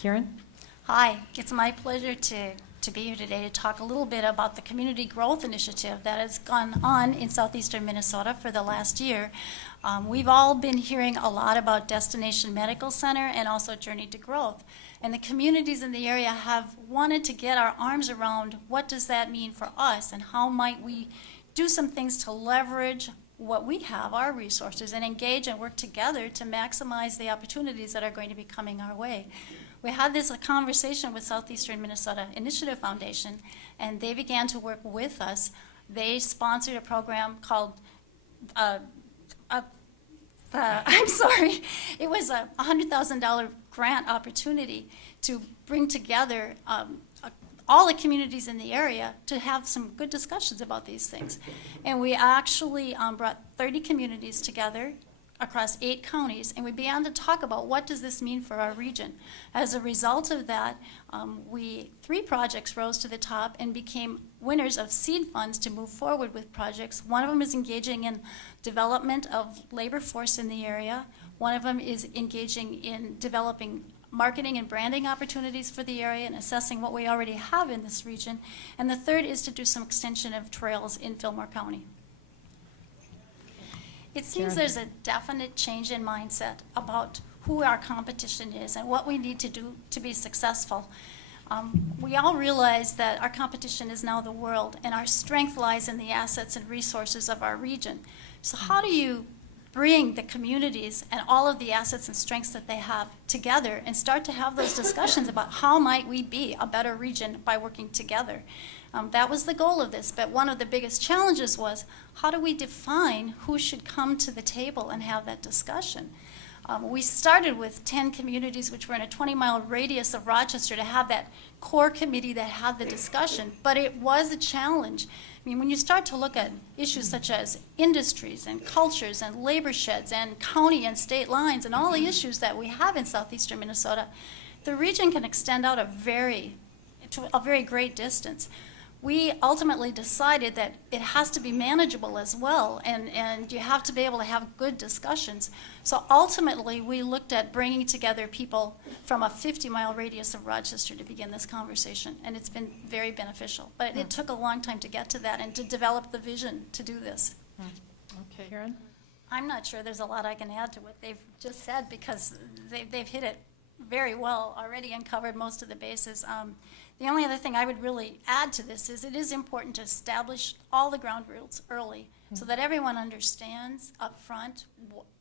Karen? Hi, it's my pleasure to be here today to talk a little bit about the Community Growth Initiative that has gone on in southeastern Minnesota for the last year. We've all been hearing a lot about Destination Medical Center and also Journey to Growth. And the communities in the area have wanted to get our arms around what does that mean for us and how might we do some things to leverage what we have, our resources, and engage and work together to maximize the opportunities that are going to be coming our way. We had this conversation with Southeastern Minnesota Initiative Foundation, and they began to work with us. They sponsored a program called, I'm sorry, it was a $100,000 grant opportunity to bring together all the communities in the area to have some good discussions about these things. And we actually brought 30 communities together across 8 counties, and we began to talk about what does this mean for our region. As a result of that, 3 projects rose to the top and became winners of seed funds to move forward with projects. One of them is engaging in development of labor force in the area. One of them is engaging in developing marketing and branding opportunities for the area and assessing what we already have in this region. And the third is to do some extension of trails in Fillmore County. It seems there's a definite change in mindset about who our competition is and what we need to do to be successful. We all realize that our competition is now the world, and our strength lies in the assets and resources of our region. So how do you bring the communities and all of the assets and strengths that they have together and start to have those discussions about how might we be a better region by working together? That was the goal of this, but one of the biggest challenges was how do we define who should come to the table and have that discussion? We started with 10 communities which were in a 20-mile radius of Rochester to have that core committee that had the discussion, but it was a challenge. I mean, when you start to look at issues such as industries and cultures and labor sheds and county and state lines and all the issues that we have in southeastern Minnesota, the region can extend out to a very great distance. We ultimately decided that it has to be manageable as well, and you have to be able to have good discussions. So ultimately, we looked at bringing together people from a 50-mile radius of Rochester to begin this conversation, and it's been very beneficial. But it took a long time to get to that and to develop the vision to do this. Okay, Karen? I'm not sure there's a lot I can add to what they've just said because they've hit it very well already and covered most of the bases. The only other thing I would really add to this is it is important to establish all the ground rules early so that everyone understands up front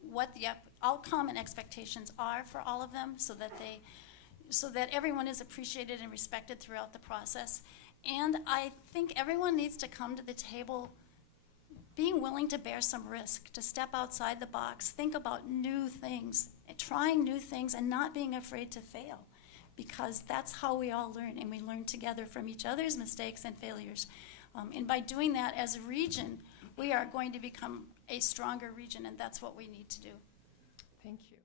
what the outcome and expectations are for all of them so that everyone is appreciated and respected throughout the process. And I think everyone needs to come to the table being willing to bear some risk, to step outside the box, think about new things, trying new things and not being afraid to fail. Because that's how we all learn, and we learn together from each other's mistakes and failures. And by doing that as a region, we are going to become a stronger region, and that's what we need to do. Thank you.